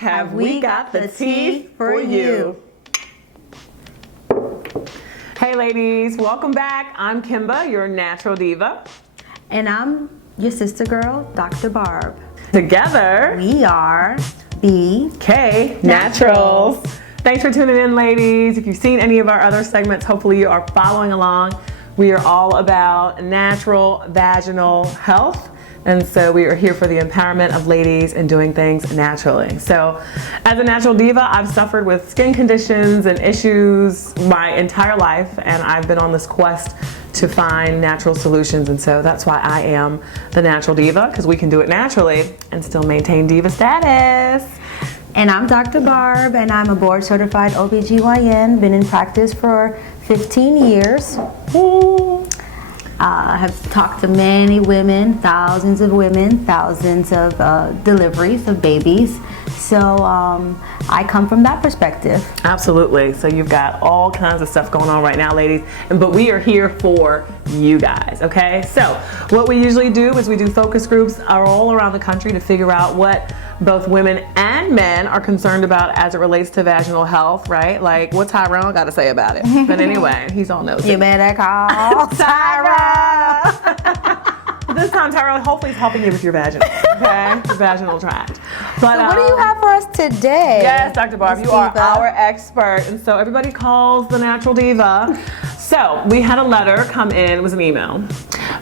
have we got the tea for you. Hey ladies, welcome back. I'm Kimba, your natural diva. And I'm your sister girl, Dr. Barb. Together, we are BK Naturals. Thanks for tuning in, ladies. If you've seen any of our other segments, hopefully you are following along. We are all about natural vaginal health. And so we are here for the empowerment of ladies and doing things naturally. So as a natural diva, I've suffered with skin conditions and issues my entire life, and I've been on this quest to find natural solutions. And so that's why I am the natural diva, because we can do it naturally and still maintain diva status. And I'm Dr. Barb, and I'm a board certified OBGYN, been in practice for 15 years. I have talked to many women, thousands of women, thousands of deliveries of babies. So I come from that perspective. Absolutely. So you've got all kinds of stuff going on right now, ladies. But we are here for you guys, okay? So what we usually do is we do focus groups all around the country to figure out what both women and men are concerned about as it relates to vaginal health, right? Like, what Tyrone got to say about it? But anyway, he's all nosy. You better call Tyrone. This time, Tyrone, hopefully, is helping you with your vaginal, okay? Your vaginal tract. But, so what do you have for us today? Yes, Dr. Barb, you are our expert. And so everybody calls the natural diva. So we had a letter come in, it was an email,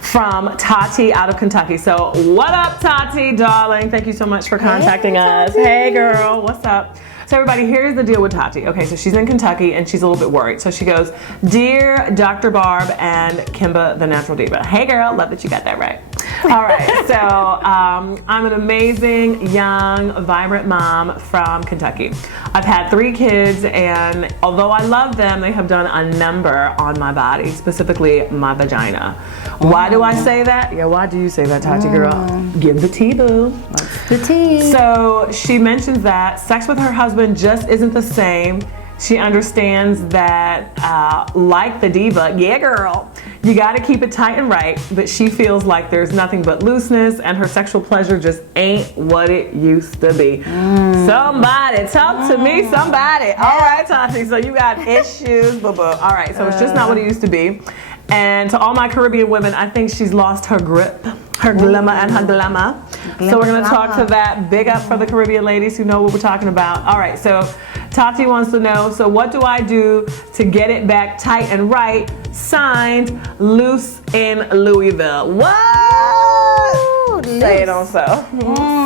from Tati out of Kentucky. So what up, Tati, darling? Thank you so much for contacting us. Tati. Hey, girl, what's up? So everybody, here's the deal with Tati. Okay, so she's in Kentucky and she's a little bit worried. So she goes, Dear Dr. Barb and Kimba, the natural diva. Hey, girl, love that you got that right. All right, so I'm an amazing, young, vibrant mom from Kentucky. I've had 3 kids, and although I love them, they have done a number on my body, specifically my vagina. Why do I say that? Yeah, why do you say that, Tati girl? Give the tea, boo. What's the tea? So she mentions that sex with her husband just isn't the same. She understands that, like the diva, yeah girl, you gotta keep it tight and right, but she feels like there's nothing but looseness and her sexual pleasure just ain't what it used to be. Somebody, talk to me, somebody. All right, Tati, so you got issues, boo-boo. All right, so it's just not what it used to be. And to all my Caribbean women, I think she's lost her grip, her glimmer and her glamour. So we're gonna talk to that. Big up for the Caribbean ladies who know what we're talking about. All right, so Tati wants to know, so what do I do to get it back tight and right? Signed, Loose in Louisville. What? Say it on so.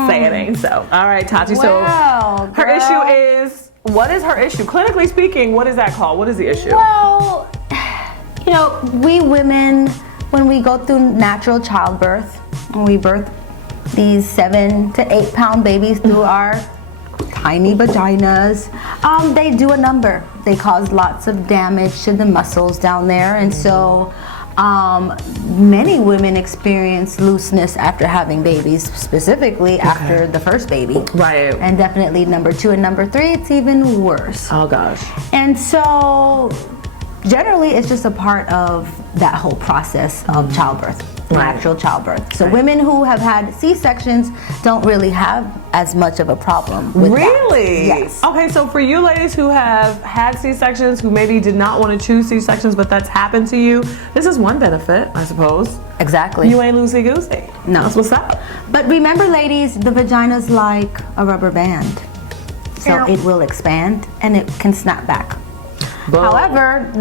Say it ain't so. All right, Tati, Wow, so her issue is, what is her issue? Clinically speaking, what is that called? What is the issue? Well, you know, we women, when we go through natural childbirth, when we birth these 7 to 8 pound babies through our tiny vaginas, they do a number. They cause lots of damage to the muscles down there, and so many women experience looseness after having babies, specifically after the first baby. Right. And definitely number 2 and number 3, it's even worse. Oh gosh. And so generally it's just a part of that whole process of childbirth. Natural childbirth. So women who have had C-sections don't really have as much of a problem with Really? that. Yes. Okay, so for you ladies who have had C-sections, who maybe did not want to choose C-sections, but that's happened to you, this is one benefit, I suppose. Exactly. You ain't loosey-goosey. No. That's what's up. But remember, ladies, the vagina's like a rubber band. So it will expand and it can snap back. Boom. However,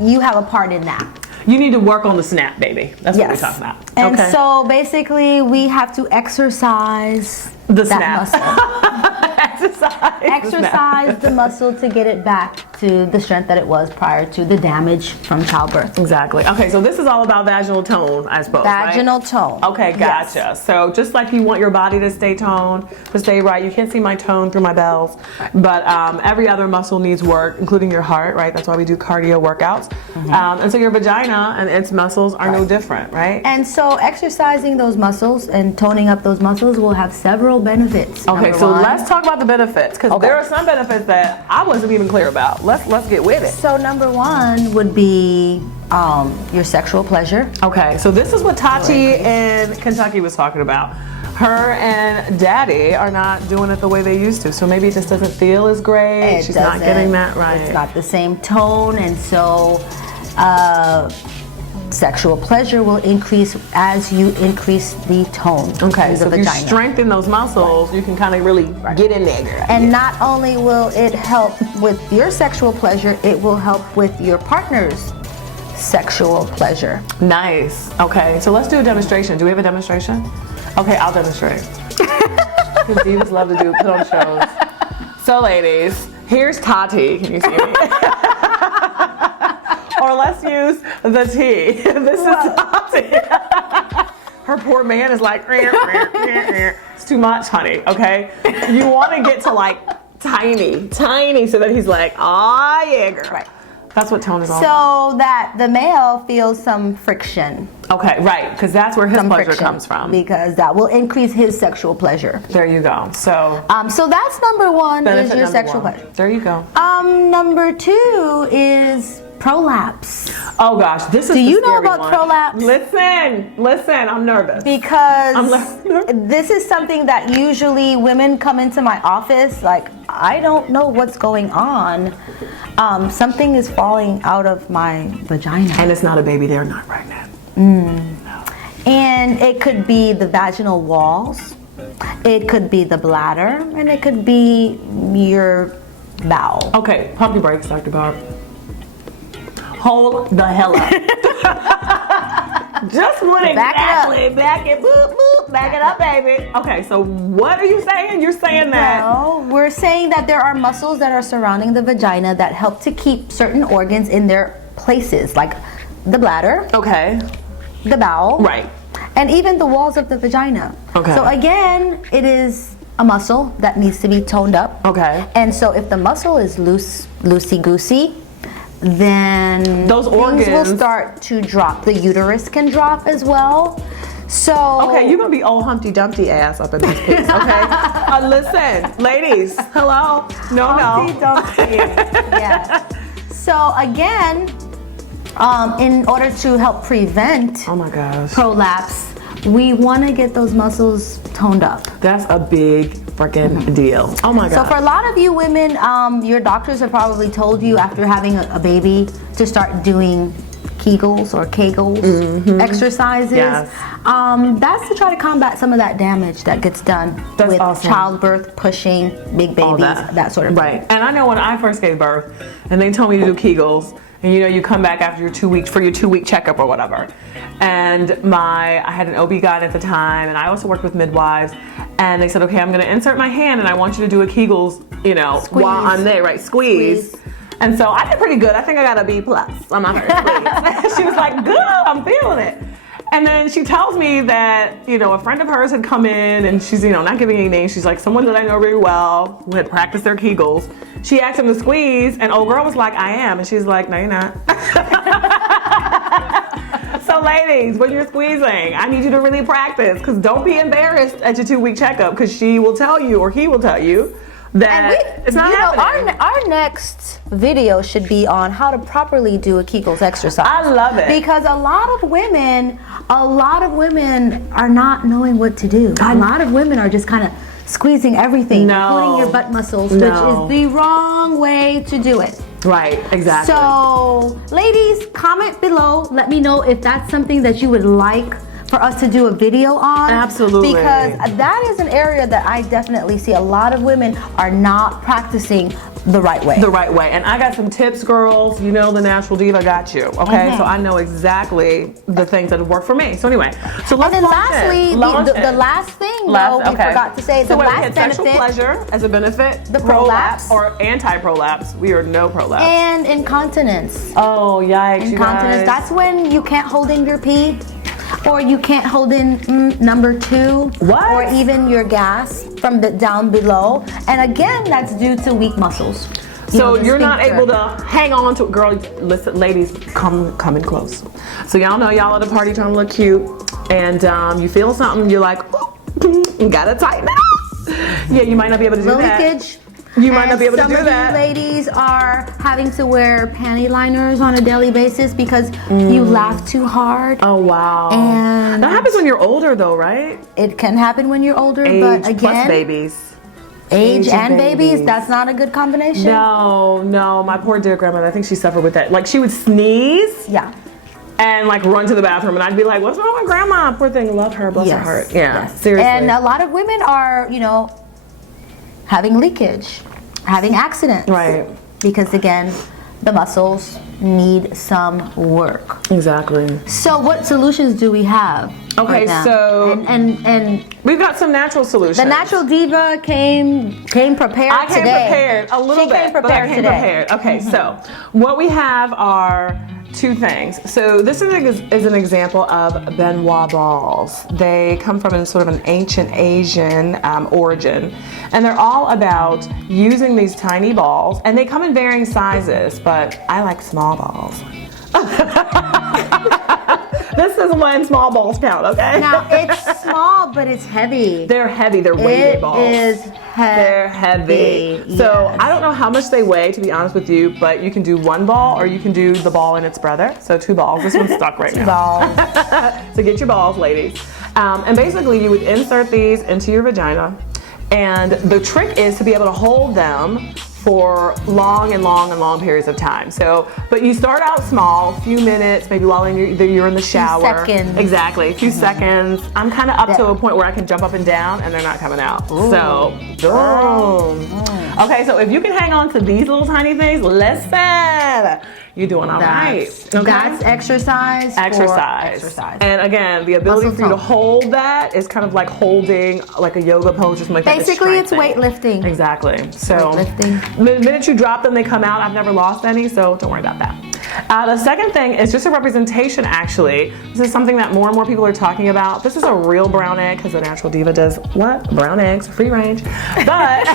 you have a part in that. You need to work on the snap, baby. That's what we're talking about. And so basically we have to exercise the that muscle. Exercise the muscle to get it back to the strength that it was prior to the damage from childbirth. Exactly. Okay, so this is all about vaginal tone, I suppose. Vaginal tone. Okay, gotcha. Yes. So just like you want your body to stay toned, to stay right, you can't see my tone through my bells, but every other muscle needs work, including your heart, right? That's why we do cardio workouts. And so your vagina and its muscles are no different, right? And so exercising those muscles and toning up those muscles will have several benefits. Okay, so let's talk about the benefits, because there are some benefits that I wasn't even clear about. Let's get with it. So number 1 would be your sexual pleasure. Okay, so this is what Tati in Kentucky was talking about. Her and Daddy are not doing it the way they used to, so maybe it just doesn't feel as great. She's not getting that right. It's not the same tone, and so sexual pleasure will increase as you increase the tone. Okay, of so the if you vagina. strengthen those muscles, you can kind of really get in there, girl. And not only will it help with your sexual pleasure, it will help with your partner's sexual pleasure. Nice. Okay, so let's do a demonstration. Do we have a demonstration? Okay, I'll demonstrate. Because divas love to put on shows. So ladies, here's Tati. Can you see me? Or let's use the T. This is Tati. Her poor man is like, it's too much, honey, okay? You want to get to like tiny, so that he's like, oh yeah, girl. Right. That's what tone is all about. So that the male feels some friction. Okay, right, because that's where his pleasure Friction, comes from. because that will increase his sexual pleasure. There you go. So So that's number one, is benefit your number sexual one. pleasure. There you go. Number two is prolapse. Oh gosh, this is Do the you know scary about one. prolapse? Listen, I'm nervous. Because I'm this is something that usually women come into my office like, I don't know what's going on. Something is falling out of my vagina. And it's not a baby, they're not pregnant. And it could be the vaginal walls, it could be the bladder, and it could be your bowel. Okay, pump your brakes, Dr. Barb. Hold the hell up. Just what exactly? Back it, boop, boop, back it up, baby. Okay, so what are you saying? You're saying that. Well, we're saying that there are muscles that are surrounding the vagina that help to keep certain organs in their places, like the bladder, Okay. the bowel, Right. and even the walls of the vagina. Okay. So again, it is a muscle that needs to be toned up. Okay. And so if the muscle is loosey-goosey, then Those things will organs- start to drop. The uterus can drop as well. So Okay, you're gonna be old Humpty Dumpty ass up in this piece, okay? Listen, ladies, hello? Humpty No. Dumpty. Yeah. So again, in order to help prevent Oh my gosh. prolapse, we want to get those muscles toned up. That's a big freaking deal. Oh my So god. for a lot of you women, your doctors have probably told you after having a baby to start doing Kegels or Kegels exercises. Yes. That's to try to combat some of that damage that gets done That's with awesome. childbirth, pushing, big babies, that sort of thing. Right. And I know when I first gave birth and they told me to do Kegels, and you know, you come back after your 2 weeks for your 2-week checkup or whatever. And I had an OB-GYN at the time, and I also worked with midwives, and they said, okay, I'm gonna insert my hand and I want you to do a Kegels, you know, Squeeze. while I'm there, right? Squeeze. And so I did pretty good. I think I got a B+ on my first squeeze. She was like, good, I'm feeling it. And then she tells me that, you know, a friend of hers had come in and she's, you know, not giving any names. She's like, someone that I know very well who had practiced their Kegels. She asked him to squeeze and old girl was like, I am. And she's like, no, you're not. So ladies, when you're squeezing, I need you to really practice, because don't be embarrassed at your 2-week checkup, because she will tell you or he will tell you that it's not happening. Our next video should be on how to properly do a Kegels exercise. I love it. Because a lot of women are not knowing what to do. A lot of women are just kind of squeezing everything, No. including your butt muscles, No. which is the wrong way to do it. Right, exactly. So, ladies, comment below. Let me know if that's something that you would like for us to do a video on. Absolutely. Because that is an area that I definitely see a lot of women are not practicing the right way. The right way. And I got some tips, girls. You know the Natural Diva got you, okay? So I know exactly the things that work for me. So anyway, so let's and then launch lastly, it. Launch the it. last thing, we Okay. forgot to say, so the wait, we last had sexual benefit, pleasure as a benefit, the prolapse, or anti-prolapse. We are no prolapse. and incontinence. Oh, yikes, you Incontinence, guys. that's when you can't hold in your pee, or you can't hold in number 2, What? or even your gas from the down below. And again, that's due to weak muscles. So you're not sphincter. able to hang on to, girl, listen, ladies, come in close. So y'all know y'all at a party trying to look cute, and you feel something, you're like, you gotta tighten it up. Yeah, you might not be able to do Little that. leakage. You might not be able to do Some that. of you ladies are having to wear panty liners on a daily basis because you laugh too hard. Oh, wow. And that happens when you're older, though, right? It can happen when you're older, Age but again, plus babies. Age and babies, that's not a good combination. No, my poor dear grandmother, I think she suffered with that. Like, she would sneeze. Yeah. And like run to the bathroom, and I'd be like, "What's wrong with grandma? Poor thing, love her, bless her heart." Yeah, seriously. And a lot of women are, having leakage, having accidents. Right. Because again, the muscles need some work. Exactly. So what solutions do we have? Okay, right now? so and we've got some natural solutions. the natural diva came prepared I came today. prepared a little She bit, came but I prepared came today. prepared. Okay, so what we have are two things. So this is an example of Benoit balls. They come from sort of an ancient Asian origin, and they're all about using these tiny balls, and they come in varying sizes, but I like small balls. This is when small balls count, okay? Now it's small, but it's heavy. They're heavy, they're weighty balls. It is heavy. They're heavy. So I don't know how much they weigh, to be honest with you, but you can do one ball or you can do the ball and its brother. So 2 balls. This one's stuck right now. 2 balls. So get your balls, ladies. And basically you would insert these into your vagina. And the trick is to be able to hold them for long periods of time. So, but you start out small, a few minutes, maybe while you're in the shower. Seconds. Exactly, a few seconds. I'm kind of up to a point where I can jump up and down and they're not coming out. Ooh. So, boom. Okay, so if you can hang on to these little tiny things, listen, you're doing all right. Okay? That's exercise. Exercise. And again, the ability Muscle for you to tone. hold that is kind of like holding like a yoga pose or something like that. Basically, it's strength thing. weightlifting. Exactly. So Weightlifting. the minute you drop them, they come out. I've never lost any, so don't worry about that. The second thing is just a representation, actually. This is something that more and more people are talking about. This is a real brown egg, because the Natural Diva does what? Brown eggs, free range. But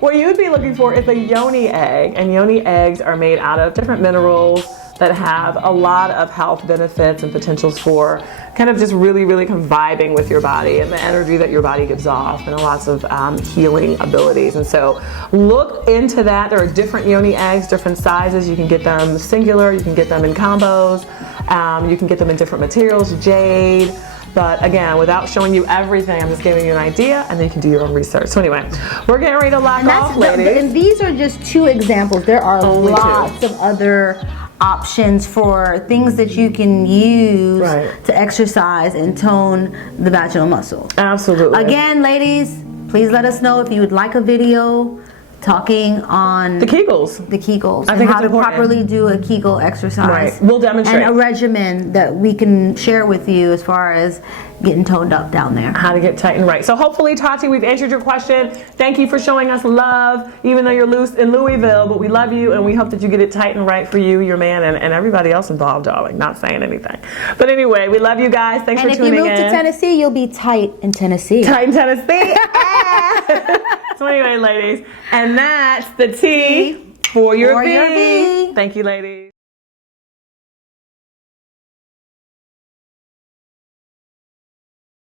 what you would be looking for is a yoni egg, and yoni eggs are made out of different minerals that have a lot of health benefits and potentials for kind of just really kind of vibing with your body and the energy that your body gives off, and lots of healing abilities. And so look into that. There are different yoni eggs, different sizes. You can get them singular, you can get them in combos, you can get them in different materials, jade. But again, without showing you everything, I'm just giving you an idea, and then you can do your own research. So anyway, we're getting ready to lock off, ladies. And these are just 2 examples. There are Only lots of other options for things that you can use to exercise and tone the vaginal muscle. Absolutely. Again, ladies, please let us know if you would like a video talking on the Kegels. I think how to properly do a Kegel exercise. Right. We'll demonstrate. And a regimen that we can share with you as far as getting toned up down there. How to get tight and right. So hopefully, Tati, we've answered your question. Thank you for showing us love, even though you're loose in Louisville, but we love you, and we hope that you get it tight and right for you, your man, and everybody else involved, darling. Not saying anything. But anyway, we love you guys. Thanks for tuning in. And if you move to Tennessee, you'll be tight in Tennessee. Tight in Tennessee. So anyway, ladies, and that's the T for your V. V. Thank you, ladies.